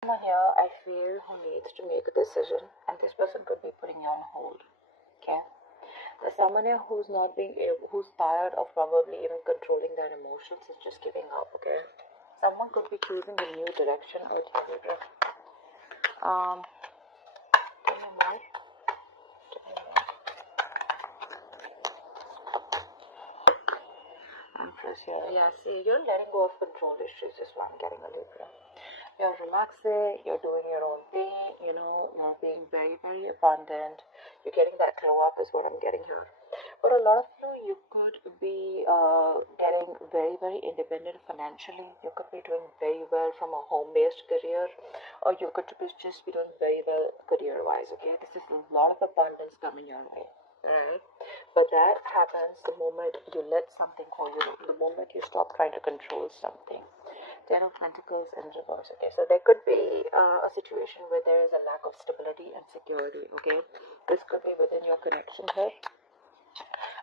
Someone here I feel who needs to make a decision, and this person could be putting you on hold. Okay, there's someone here who's not being able, who's tired of probably even controlling their emotions and just giving up. Okay, someone could be choosing a new direction or Libra. Tell me more. Tell me more. Empress here. Yeah, see, you're letting go of control issues. Is what I'm getting, a Libra. You're relaxing, you're doing your own thing, you're being very, very abundant. You're getting that glow up, is what I'm getting here. For a lot of you could be getting very, very independent financially. You could be doing very well from a home based career, or you could just be doing very well career wise. Okay, this is a lot of abundance coming your way. Right, but that happens the moment you let something go. The moment you stop trying to control something. Ten of Pentacles in reverse. Okay, so there could be a situation where there is a lack of stability and security. Okay, this could be within your connection here.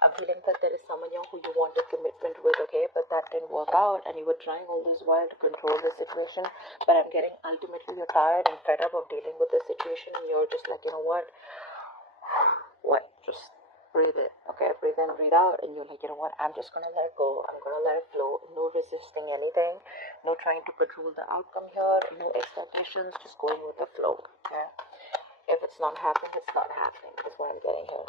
I'm feeling that there is someone here who you wanted commitment with, okay, but that didn't work out, and you were trying all this while to control the situation. But I'm getting ultimately you're tired and fed up of dealing with the situation, and you're just like, you know what, just breathe in, okay, breathe in, breathe out, and you're like, you know what, I'm just gonna let it go, I'm gonna let it flow, no resisting anything, no trying to control the outcome here, no expectations, just going with the flow. Okay, if it's not happening, it's not happening. That's what I'm getting here.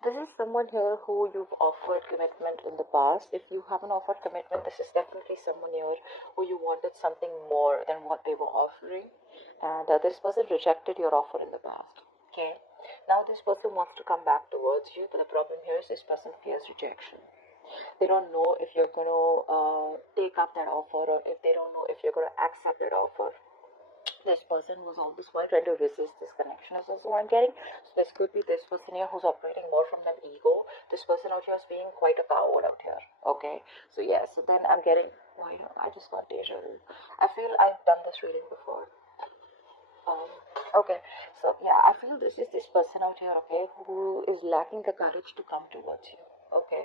This is someone here who you've offered commitment in the past. If you haven't offered commitment, this is definitely someone here who you wanted something more than what they were offering, and this person rejected your offer in the past. Okay, now this person wants to come back towards you, but the problem here is this person fears rejection. They don't know if you're going to take up that offer, or if they don't know if you're going to accept that offer. This person was all this while trying to resist this connection, is also what I'm getting. So this could be this person here who's operating more from that ego. This person out here is being quite a coward out here. Okay, so yeah, so then I'm getting, I just got deja vu. I feel I've done this reading before. Okay, so yeah, I feel this is this person out here, okay, who is lacking the courage to come towards you. Okay,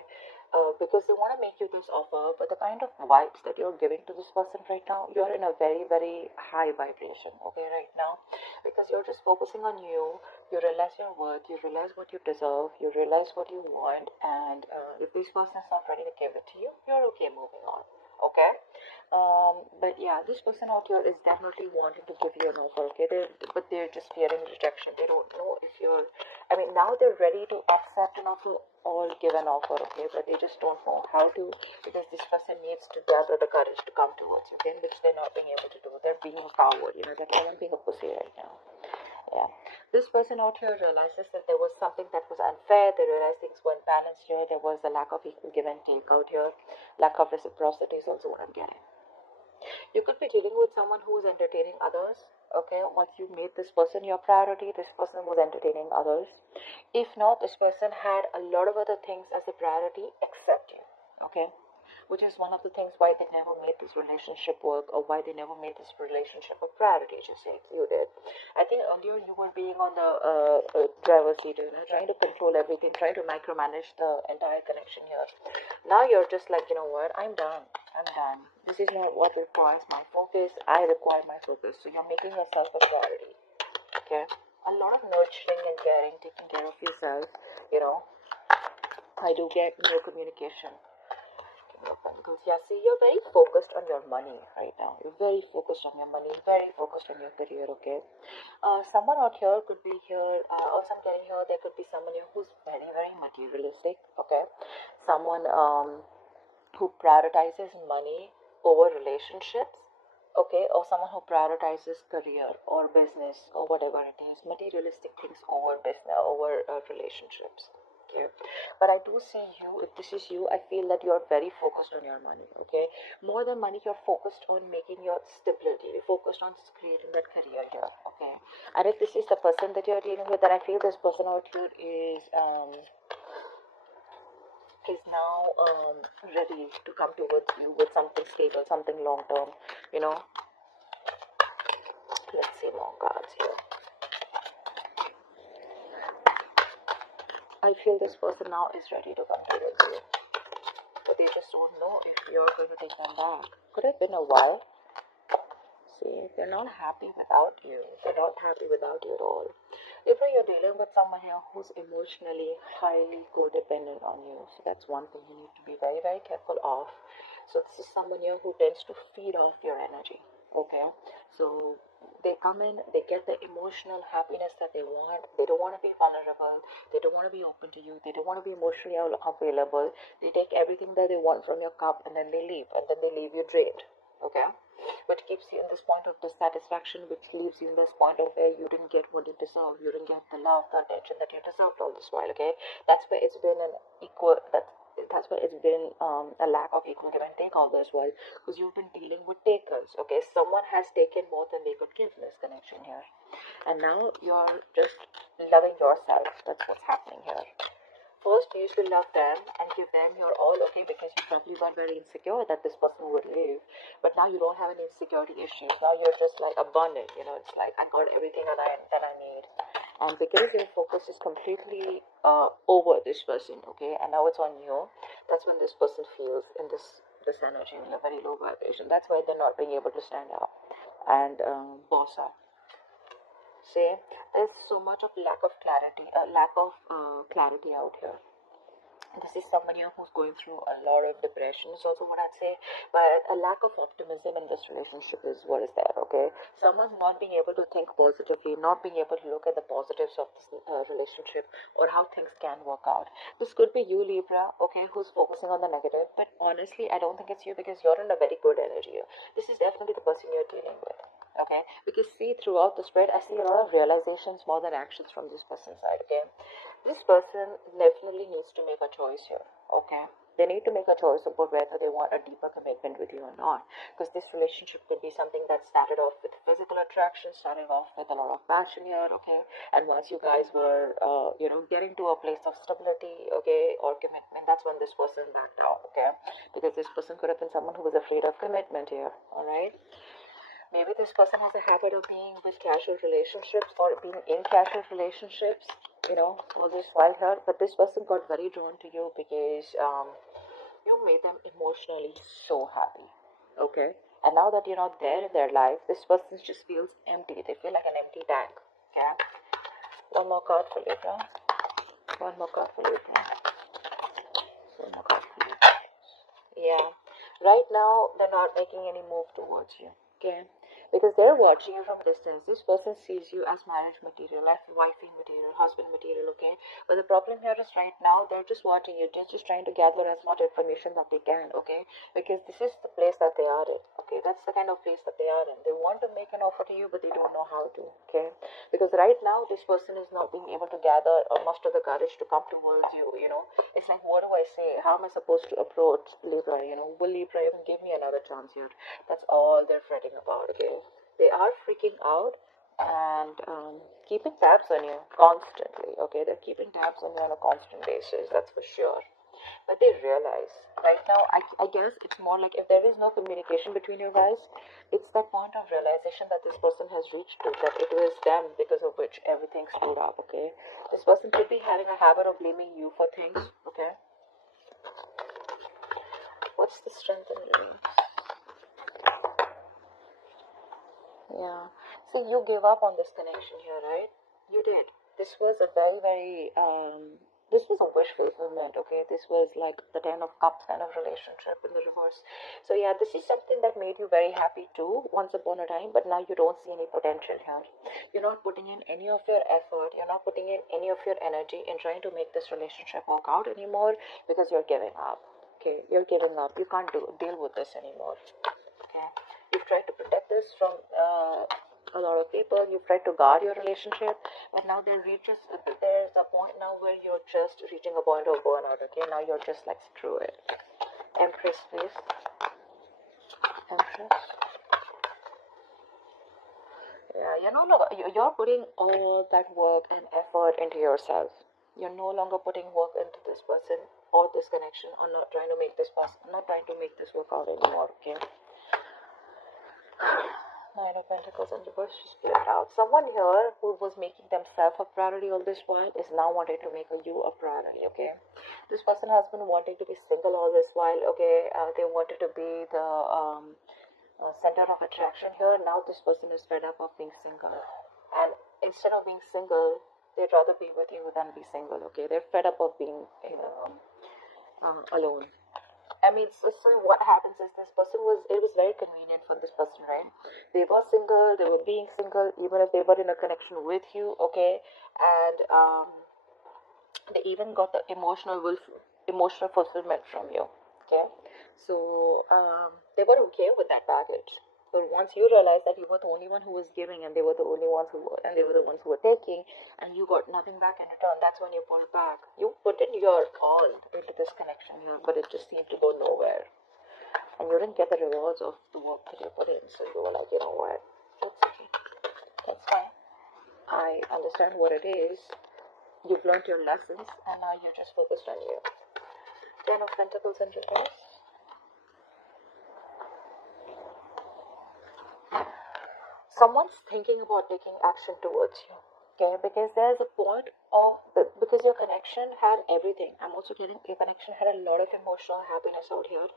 because they want to make you this offer, but the kind of vibes that you're giving to this person right now, you're in a very, very high vibration, okay, right now, because you're just focusing on you. You realize your worth, you realize what you deserve, you realize what you want, and if this person is not ready to give it to you, you're okay moving on. Okay, but yeah, this person out here is definitely wanting to give you an offer. Okay, but they're just fearing rejection. They don't know if you're, I mean, now they're ready to accept an offer or give an offer, okay, but they just don't know how to, because this person needs to gather the courage to come towards you, okay, which they're not being able to do. They're being a coward, they're kind of being a pussy right now. Yeah, this person out here realizes that there was something that was unfair. They realized things weren't balanced here. There was a lack of equal give and take out here. Lack of reciprocity is also what I'm getting. You could be dealing with someone who is entertaining others. Okay, once you made this person your priority, this person was entertaining others. If not, this person had a lot of other things as a priority except you. Okay, which is one of the things why they never made this relationship work, or why they never made this relationship a priority, just like you did. I think earlier you were being on the driver's seat, trying to control everything, trying to micromanage the entire connection here. Now you're just like, you know what, I'm done. I'm done. This is not what requires my focus. I require my focus. So you're making yourself a priority. Okay? A lot of nurturing and caring, taking care of yourself, I do get no communication. Yeah, see, you're very focused on your money right now. You're very focused on your money, very focused on your career, okay? Someone out here could be here, also I'm getting here, there could be someone here who's very, very materialistic, okay? Someone who prioritizes money over relationships, okay? Or someone who prioritizes career or business or whatever it is, materialistic things over business, over relationships. Okay, but I do see you, if this is you, I feel that you're very focused on your money. Okay, more than money, you're focused on making your stability, you're focused on creating that career here. Okay, and if this is the person that you're dealing with, then I feel this person out here is now ready to come towards you with something stable, something long term. Let's see more cards here. I feel this person now is ready to come towards you, but they just don't know if you're going to take them back. Could have been a while. See, they're not happy without you. They're not happy without you at all. Libra, you're dealing with someone here who's emotionally highly codependent on you. So that's one thing you need to be very, very careful of. So this is someone here who tends to feed off your energy. Okay, so they come in, they get the emotional happiness that they want. They don't want to be vulnerable. They don't want to be open to you. They don't want to be emotionally available. They take everything that they want from your cup and then they leave. And then they leave you drained. Okay, which keeps you in this point of dissatisfaction, which leaves you in this point of where you didn't get what you deserve. You didn't get the love, the attention that you deserved all this while. Okay, that's where it's been an equal that's why it's been a lack of equal give and take all this while, because you've been dealing with takers. Okay, someone has taken more than they could give in this connection here, and now you're just loving yourself. That's what's happening here. First, you used to love them and give them your all, okay, because you probably were very insecure that this person would leave. But now you don't have any insecurity issues. Now you're just like abundant, you know. It's like I got everything that I need. And because your focus is completely over this person, okay, and now it's on you, that's when this person feels in this energy in a very low vibration. That's why they're not being able to stand up and boss up. Say there's so much of lack of clarity out here. This is someone here who's going through a lot of depression is also what I'd say, but a lack of optimism in this relationship is what is there. Okay, someone's not being able to think positively, not being able to look at the positives of this relationship or how things can work out. This could be you, Libra, okay, who's focusing on the negative, but honestly I don't think it's you, because you're in a very good energy. This is definitely the person you're dealing with. Okay, because see, throughout the spread I see a lot of realizations more than actions from this person's side. Okay, this person definitely needs to make a choice here. Okay, they need to make a choice about whether they want a deeper commitment with you or not, because this relationship could be something that started off with physical attraction, starting off with a lot of passion here. Okay, and once you guys were getting to a place of stability, okay, or commitment, that's when this person backed out. Okay, because this person could have been someone who was afraid of commitment here. All right, maybe this person has a habit of being with casual relationships or being in casual relationships, all this while here. But this person got very drawn to you because you made them emotionally so happy. Okay. And now that you're not there in their life, this person just feels empty. They feel like an empty tank. Okay. One more card for Libra. One more card for Libra. One more card for Libra. Yeah. Right now, they're not making any move towards you. Okay, because they're watching you from distance. This person sees you as marriage material, as wifey material, husband material. Okay, but the problem here is right now they're just watching you. They're just trying to gather as much information that they can. Okay, because this is the place that they are in. Okay, that's the kind of place that they are in. They want to make an offer to you, but they don't know how to. Okay, because right now this person is not being able to gather or muster the courage to come towards you. It's like, what do I say? How am I supposed to approach Libra? Will Libra even give me another chance here? That's all they're fretting about. Okay, they are freaking out and keeping tabs on you constantly. Okay, they're keeping tabs on you on a constant basis, that's for sure. But they realize right now, I guess it's more like if there is no communication between you guys, it's that point of realization that this person has reached to, that it was them because of which everything screwed up. Okay, this person could be having a habit of blaming you for things. Okay, what's the strength in you? Yeah. See, you gave up on this connection here, right? You did. This was a very, very, this was a wish fulfillment, okay? This was like the Ten of Cups kind of relationship in the reverse. So, yeah, this is something that made you very happy too, once upon a time, but now you don't see any potential here. You're not putting in any of your effort, you're not putting in any of your energy in trying to make this relationship work out anymore because you're giving up, okay? You're giving up. You can't deal with this anymore. Okay, you've tried to protect this from a lot of people. You've tried to guard your relationship, but now there's a point now where you're just reaching a point of burnout. Okay, now you're just like, screw it. Empress, please. Empress. Yeah, you're putting all that work and effort into yourself. You're no longer putting work into this person or this connection, or not trying to make this work out anymore. Okay. Nine of Pentacles and reverse, just play it out. Someone here who was making themselves a priority all this while is now wanting to make you a priority, okay? This person has been wanting to be single all this while, okay? They wanted to be the center of attraction here. Now this person is fed up of being single. And instead of being single, they'd rather be with you than be single, okay? They're fed up of being, alone. I mean, so what happens is it was very convenient for this person, right? They were single, they were being single, even if they were in a connection with you, okay? And they even got the emotional fulfillment from you, okay? So they were okay with that baggage. But once you realize that you were the only one who was giving, and they were the only ones and they were the ones who were taking, and you got nothing back in return, that's when you pulled back. You put in your all into this connection here, but it just seemed to go nowhere. And you didn't get the rewards of the work that you put in, so you were like, you know what, that's okay, that's fine. I understand what it is. You've learned your lessons, and now you're just focused on you. Ten of Pentacles in reverse. Someone's thinking about taking action towards you, okay? Because there's a point of, because your connection had everything. I'm also getting your connection had a lot of emotional happiness out here.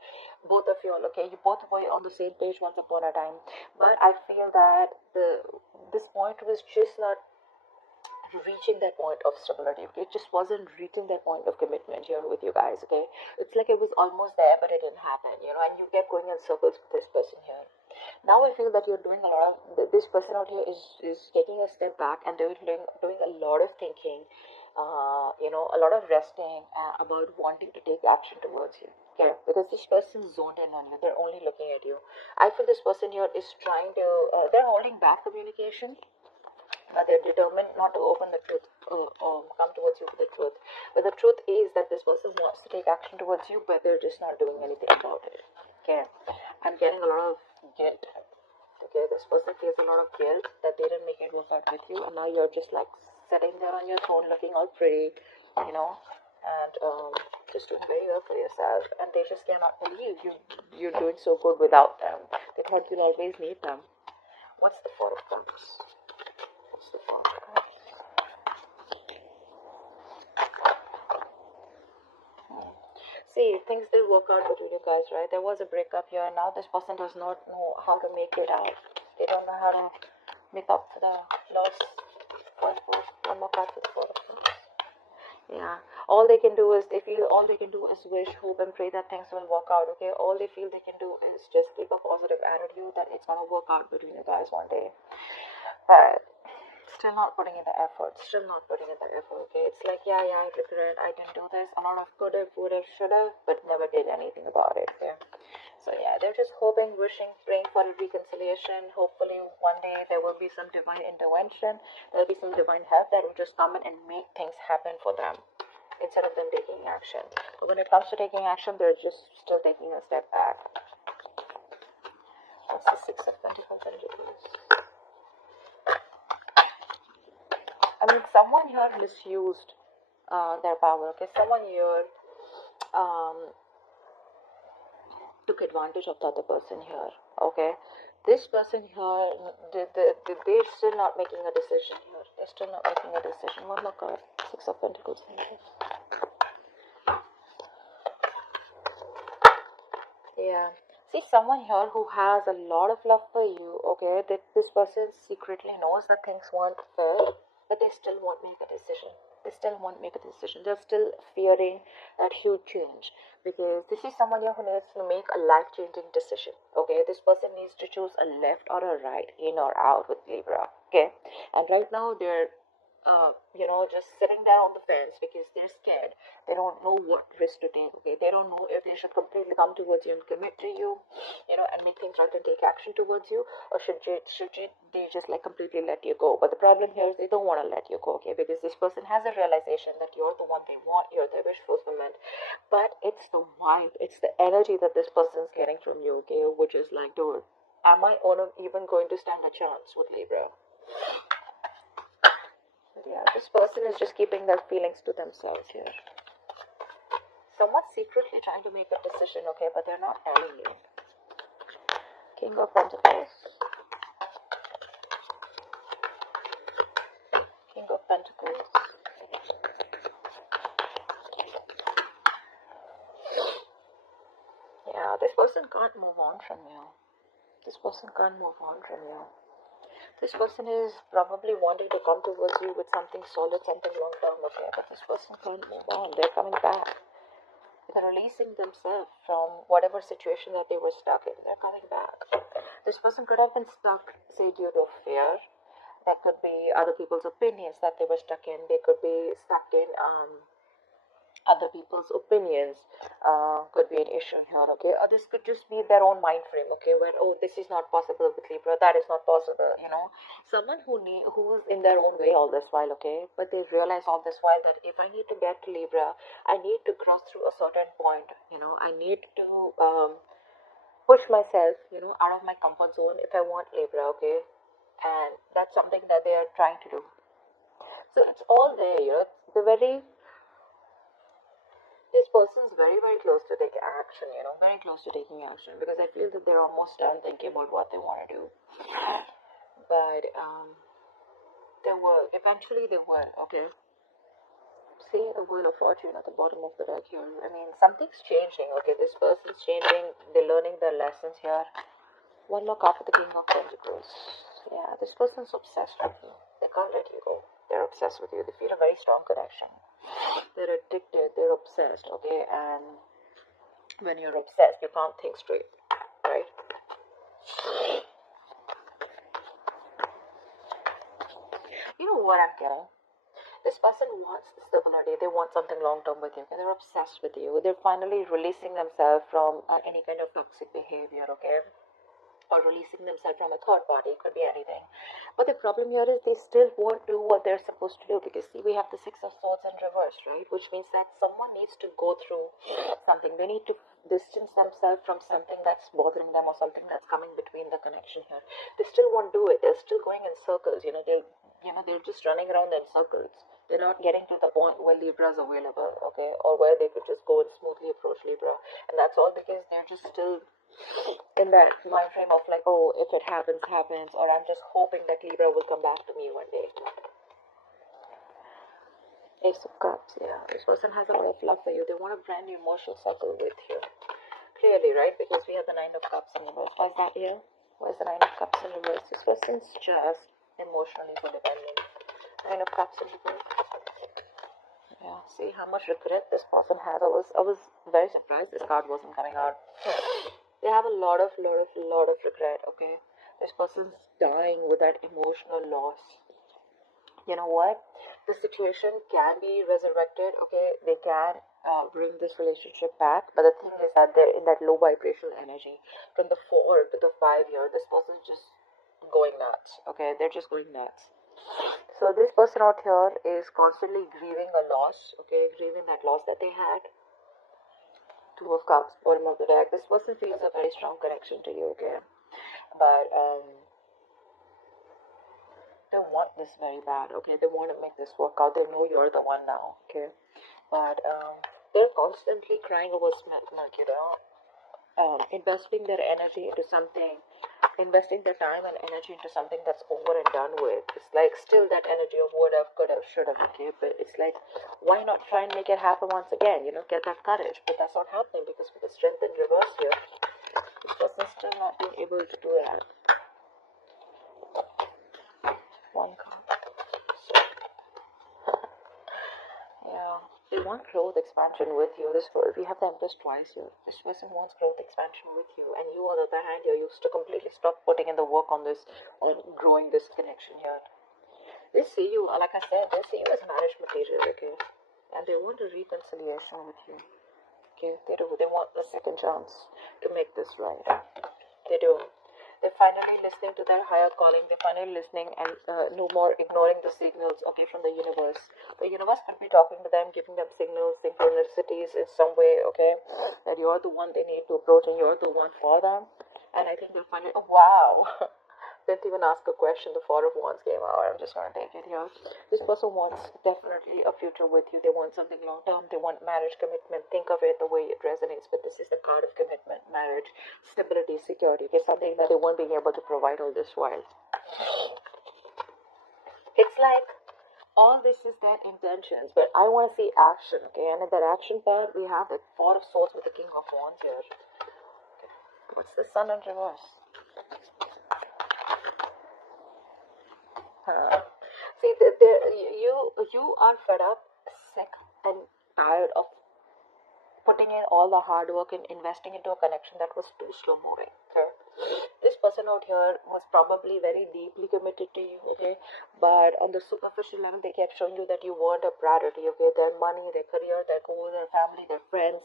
Both of you, okay? You both were on the same page once upon a time. But I feel that this point was just not reaching that point of stability. Okay? It just wasn't reaching that point of commitment here with you guys, okay? It's like it was almost there, but it didn't happen, and you kept going in circles with this person here. Now I feel that you're doing a lot of, this person out here is taking a step back, and they're doing a lot of thinking, a lot of resting about wanting to take action towards you. Okay, because this person's zoned in on you. They're only looking at you. I feel this person here is trying to, they're holding back communication. They're determined not to open the truth or come towards you with the truth. But the truth is that this person wants to take action towards you, but they're just not doing anything about it. Okay, I'm getting a lot of guilt. Okay, this person feels a lot of guilt that they didn't make it work out with you, and now you're just like sitting there on your throne looking all pretty, and just doing very well for yourself, and they just cannot believe you're doing so good without them. They thought you'll always need them. What's the Four of Cups? What's the Four of Cups? See, things did work out between you guys, right? There was a breakup here, and now this person does not know how to make it out. They don't know how to make up for the loss. One more card for the Four of Cups. Yeah, all they can do is, all they can do is wish, hope, and pray that things will work out, okay? All they feel they can do is just take a positive attitude that it's gonna work out between you guys one day. But still not putting in the effort, okay? It's like, yeah, I regret, I didn't do this, a lot of could've, would've, should've, but never did anything about it, okay? So yeah, they're just hoping, wishing, praying for a reconciliation. Hopefully one day there will be some divine intervention, there'll be some divine help that will just come in and make things happen for them, instead of them taking action. But when it comes to taking action, they're just still taking a step back. What's the Six of Pentacles in reverse? I mean, someone here misused their power, okay? Someone here took advantage of the other person here, okay? This person here, they're still not making a decision here. They're still not making a decision. One more card. Six of Pentacles in reverse. Yeah. See, someone here who has a lot of love for you, okay? That this person secretly knows that things weren't fair, but they still won't make a decision. They're still fearing that huge change, because this is someone here who needs to make a life-changing decision, okay? This person needs to choose a left or a right, in or out with Libra, okay? And right now they're just sitting there on the fence because they're scared. They don't know what risk to take, okay? They don't know if they should completely come towards you and commit to you, and make things right and take action towards you, or should they just like completely let you go. But the problem here is they don't want to let you go, okay? Because this person has a realization that you're the one they want, you're their wish fulfillment. But it's the vibe, it's the energy that this person's getting from you, okay? Which is like, dude, am I even going to stand a chance with Libra? Yeah, this person is just keeping their feelings to themselves here. Someone's secretly trying to make a decision, okay, but they're not telling you. King of Pentacles. Pentacles. Yeah, this person can't move on from you. This person can't move on from you. This person is probably wanting to come towards you with something solid, something long term, okay? But this person can't move on. They're coming back. They're releasing themselves from whatever situation that they were stuck in. They're coming back. This person could have been stuck, say, due to fear. There could be other people's opinions that they were stuck in. They could be stuck in other people's opinions. Could be an issue here, okay? Or this could just be their own mind frame, okay? Where, oh, this is not possible with Libra, that is not possible, you know? Someone who's in their own way all this while, okay? But they realize all this while that if I need to get to Libra, I need to cross through a certain point, you know? I need to push myself, you know, out of my comfort zone if I want Libra, okay? And that's something that they are trying to do. So it's all there, you know? This person is very, very close to taking action, you know, very close to taking action, because I feel that they're almost done thinking about what they want to do. But eventually they will, okay? See a Wheel of Fortune at the bottom of the deck here. I mean, something's changing, okay? This person's changing, they're learning their lessons here. One more card for the King of Pentacles. Yeah, this person's obsessed with you. They can't let you go. They're obsessed with you. They feel a very strong connection. They're addicted, they're obsessed, okay? And when you're obsessed, you can't think straight, right? You know what I'm getting? This person wants stability. They want something long-term with you, okay? They're obsessed with you. They're finally releasing themselves from any kind of toxic behavior, okay? Or releasing themselves from a third party. It could be anything. But the problem here is they still won't do what they're supposed to do, because see, we have the Six of Swords in reverse, right? Which means that someone needs to go through something. They need to distance themselves from something that's bothering them or something that's coming between the connection here. They still won't do it. They're still going in circles, you know. They're just running around in circles. They're not getting to the point where Libra is available, okay? Or where they could just go and smoothly approach Libra. And that's all because they're just still in that mind frame of like, oh, if it happens, happens, or I'm just hoping that Libra will come back to me one day. Ace of Cups, yeah. This person has a lot of love for you. They want a brand new emotional circle with you. Clearly, right? Because we have the Nine of Cups in reverse. Why is that here? Why is the Nine of Cups in reverse? This person's just emotionally codependent. Nine of Cups in reverse. Yeah, see how much regret this person has. I was very surprised this card wasn't coming out. They have a lot of regret, okay? This person's dying with that emotional loss. You know what? The situation can be resurrected, okay? They can bring this relationship back, but the thing is that they're in that low vibrational energy. From the 4 to the 5 year, this person's just going nuts, okay? They're just going nuts. So this person out here is constantly grieving a loss, okay? Grieving that loss that they had. Two of Cups, bottom of the deck. This person feels a very strong connection to you, okay? But they want this very bad, okay? They want to make this work out. They know you're the one now, okay? But they're constantly crying over smoke, you know? Investing their energy into something, investing their time and energy into something that's over and done with. It's like still that energy of would have, could have, should have, okay? But it's like, why not try and make it happen once again, you know? Get that courage. But that's not happening because with the Strength in reverse here, this person's still not being able to do that. One card. Yeah. They want growth expansion with you. We have the Empress twice here. This person wants growth expansion with you, and you, on the other hand, you're used to completely stop putting in the work on growing this connection here. They see you, like I said, they see you as marriage material, okay? And they want a reconciliation with you, okay? They do. They want a second chance to make this right. They do. They're finally listening to their higher calling. They're finally listening and no more ignoring the signals, okay, from the universe. The universe could be talking to them, giving them signals, synchronicities in some way, okay, that you're the one they need to approach and you're the one for them. And I think they'll finally, oh, wow. Didn't even ask a question. The Four of Wands came out. I'm just going to take it here. This person wants definitely a future with you. They want something long term. They want marriage commitment. Think of it the way it resonates. But this is the card of commitment, marriage, stability, security. It's something that they weren't being able to provide all this while. It's like All this is their intentions, but I want to see action, okay? And in that action part, we have the Four of Swords with the King of Wands here. What's the Sun in reverse? See, you are fed up, sick, and tired of putting in all the hard work and investing into a connection that was too slow moving. Okay, this person out here was probably very deeply committed to you. Okay, but on the superficial level, they kept showing you that you weren't a priority. Okay, their money, their career, their goals, their family, their friends,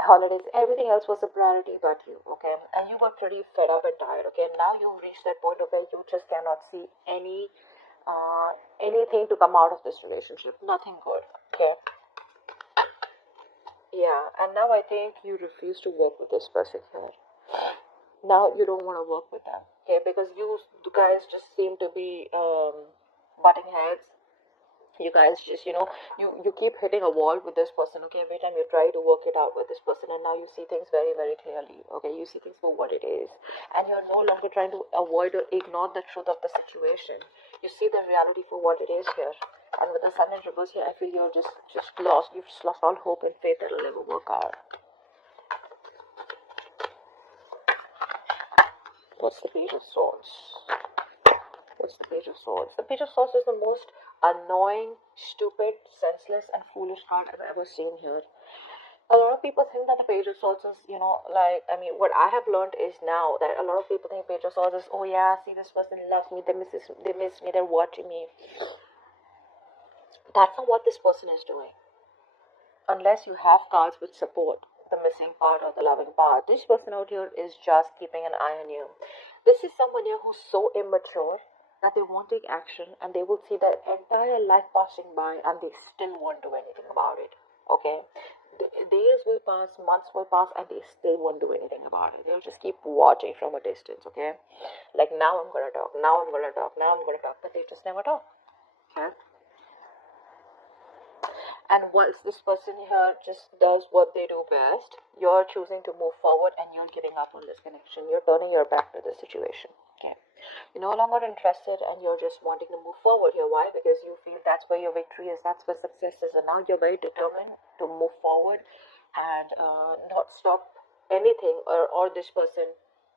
holidays, everything else was a priority but you. Okay, and you were pretty fed up and tired. Okay, now you've reached that point of where you just cannot see anything to come out of this relationship. Nothing good. Okay. Yeah, and now I think you refuse to work with this person here. Now you don't want to work with them. Okay, because you guys just seem to be butting heads. You guys just, you keep hitting a wall with this person. Okay, every time you try to work it out with this person, and now you see things very, very clearly. Okay, you see things for what it is, and you're no longer trying to avoid or ignore the truth of the situation. You see the reality for what it is here. And with the Sun in reverse here, I feel you're just lost. You've just lost all hope and faith that it'll never work out. What's the Page of Swords? What's the Page of Swords? The Page of Swords is the most annoying, stupid, senseless, and foolish card I've ever seen here. A lot of people think that the Page of Swords is, what I have learned is now that a lot of people think Page of Swords is, oh yeah, see, this person loves me, they miss me, they're watching me. That's not what this person is doing. Unless you have cards which support the missing part or the loving part. This person out here is just keeping an eye on you. This is someone here who's so immature that they won't take action, and they will see their entire life passing by and they still won't do anything about it. Okay? Days will pass, months will pass, and they still won't do anything about it. They'll just keep watching from a distance. Okay? Like, now I'm gonna talk, now I'm gonna talk, now I'm gonna talk, but they just never talk. Okay? And once this person here just does what they do best, you're choosing to move forward and you're giving up on this connection. You're turning your back to the situation. Okay. You're no longer interested and you're just wanting to move forward here. Why? Because you feel that's where your victory is, that's where success is. And now you're very determined to move forward and not stop anything or this person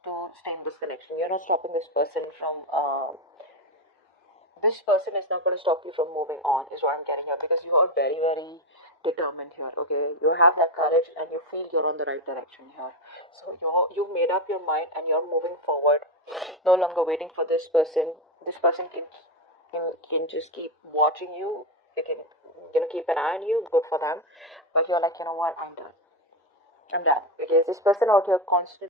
to stay in this connection. You're not stopping this person from this person is not going to stop you from moving on, is what I'm getting here, because you are very, very determined here. Okay, you have that courage and you feel you're on the right direction here. So you've made up your mind and you're moving forward, no longer waiting for this person. This person can just keep watching you. They can keep an eye on you. Good for them. But you're like, you know what, I'm done, because this person out here constantly